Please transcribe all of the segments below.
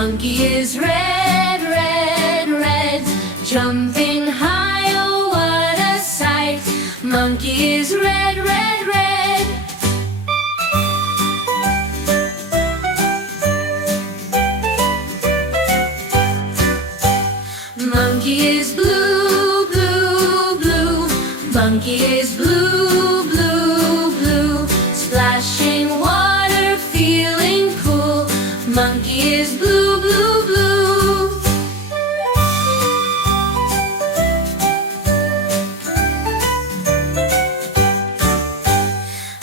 Monkey is red, red, red, jumping high, oh what a sight. Monkey is red, red, red. Monkey is blue, blue, blue. Monkey is blue, blue, blue. Splashing water, feeling cool. Monkey is blue, blue, blue.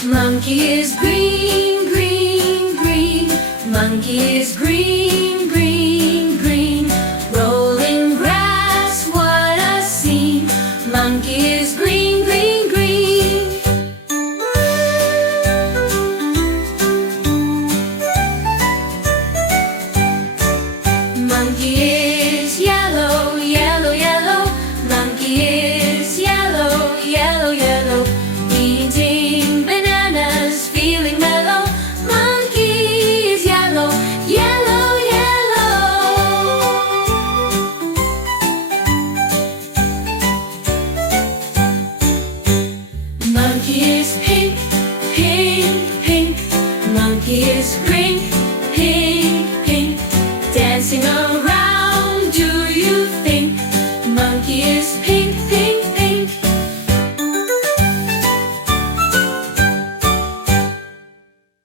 Monkey is green, green, green. Monkey is green, green, green. Rolling grass, what a scene. Monkey is green, green, green. Monkey